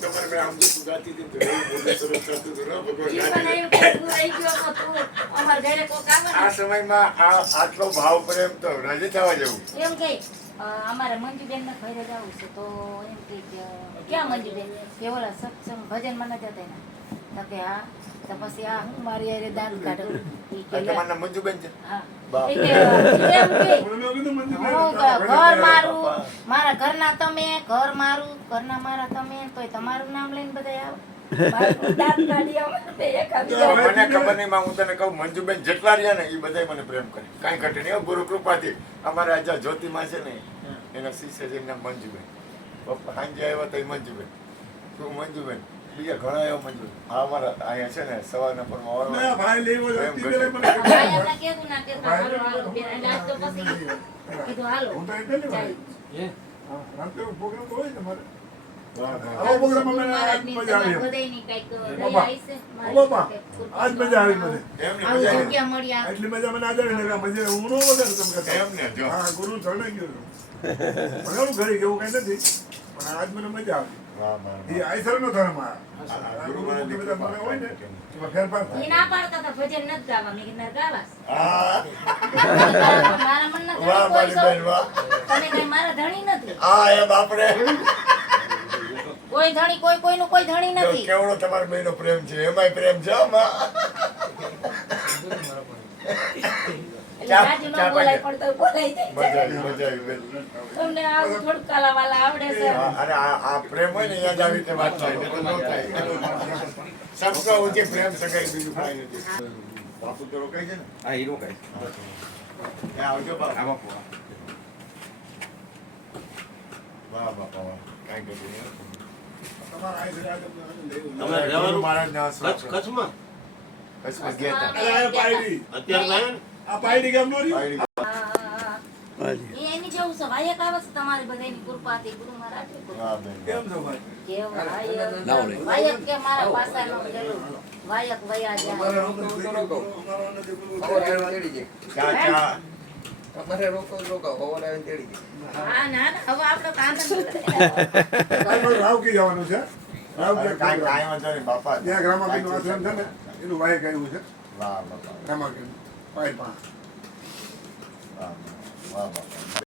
તમારે મેં આમ તો સુગાતી હતી તો એવું બોલે સરસ થતું હતું ને ભગવાન જીવન એવું કઈ રહી ગયો તું અમાર ઘરે કોક આવે આ ને સમયમાં આટલો ભાવ પ્રેમ તો રાજી થવા જેવું એમ કે અમારે મંજુબેન ને ઘરે જવું છે તો એમ કે ક્યાં મંજુબેન કે ઓલા સત્સંગ ભજનમાં ન જતા ને તો કે હા તો પછી આ હું મારી હારે દારૂ કાઢું ઈ કે લે. તમારું નામ મંજુબેન છે હા બાપ. ઈ કે એમ કે હું ઘર મારું મારા ઘરના તમે ઘર મારું ઘરના મારા તમે તોય તમારું નામ લઈને બધા આવે મારું દાંત કાઢી આવે બે એકા બીજા મને ખબર નહીં માં હું તને કહું મંજુબેન જેટલા રહ્યા ને એ બધાય મને પ્રેમ કરે કાંઈ ઘટે નહીં હો, ગુરુ કૃપાથી અમારા આજે જ્યોતિમાં છે ને એના શિષ્ય છે એનું નામ મંજુબેન પપ્પા સાંજે આવ્યા તો એ મંજુબેન શું મંજુબેન બીજા ઘણા એવા મંજુબેન હા અમારા અહીંયા છે ને સવારના પરમાં ના ભાઈ લેવો પ્રેમ જતી ઘટે. વેલે મને ભાઈ એમને કીધું ના કે હાલો હાલો બેન એટલે આજ તો પછી કીધું હાલો હું તો એટલે ને ભાઈ જાય. હા રાતે પ્રોગ્રામ તો હોય તમારે વાહ, વાહ. આવો પ્રોગ્રામ અમે આજ મહારાજની મજા આવી તમારા બધાયની કંઈક દયા બાપા. આવી છે. ઓ બાપા આજ મજા આવી મને એમને આવું મજા આવી. જગ્યા મળી આ એટલી મજા મને આજ આવી ને કે મજા હું નો વધારે તમે કહેતા એમને જો હા ગુરુ ચરણે ગયો છું ભણવાનું ઘરે કેવું કઈ નથી પણ આજ મને મજા આવી વાહ, વાહ, એ વાહ. આઈસરનો ધર્મ આ ગુરુ ગુરુ મહારાજ બધા મને હોય ને એમાં ફેરફાર ઈ થાય ના પાડતા હતા ભજન નથી ગાવા મેં કીધું ના ગાવાસ. હા. મારા મનના વાહ, ધણી કોઈ મારી બેન, છો? વાહ. તમે કઈ મારા ધણી નથી હા એમ આપણે કોઈ ધણી કોઈ કોઈનું કોઈ ધણી જો નથી કેવડો તમારા બેનો પ્રેમ છે એમાંય પ્રેમ છે હો, માં. એટલે રાજુ ન બોલાય પણ તો બોલાય જાય. મજા આવી મજા આવી બેન. તમને આવું થોડું કાલાવાલા આવડે છે હા, અને આ પ્રેમ હોય ને અહીંયા જ આવી રીતે વાત થાય નહીં તો ન થાય સબકા ઉજે પ્રેમ સગાઈ બીજું કાંઈ નથી બાપુ તો રોકાય છે ને હા હીરો કઈ એ આવજો બાપુ આમાં પોવા વાહ બાપા વાહ કાંઈ કહેતું નહીં હો. તમારા આઈસર આજે લેવું તમે રહેવાનું? મહારાજના આશીર્વાદ. કચ્છમાં કચ્છમાં ગયા હતા. અરે આ પાયડી અત્યારે લાયા ને આ પાયડી ગામ નો રહ્યું બાયડી. એ એની જેવું છે વાયક આવે છે તમારી બધાની કૃપાથી ગુરુ મહારાજે વાહ બેન કેમ છો ભાઈ કેવું વાયક વાયક કે મારા પાસાનો ગેલું વાયક વયા અમારે જાય રોકો અમારો નથી ગુરુ ચા ચા હા ના ના હવે આપણે કાંદ કાલનો રાવકી જવાનું છે રાવકી કાંઈ કાંઈ વાંધો નહીં બાપા ત્યાં ગ્રામાકીનું આશ્રમ છે ને એનું વાયક આવ્યું છે વાહ બાપા ગ્રામાકીનું પાય પાંચ વાહ વાહ બાપા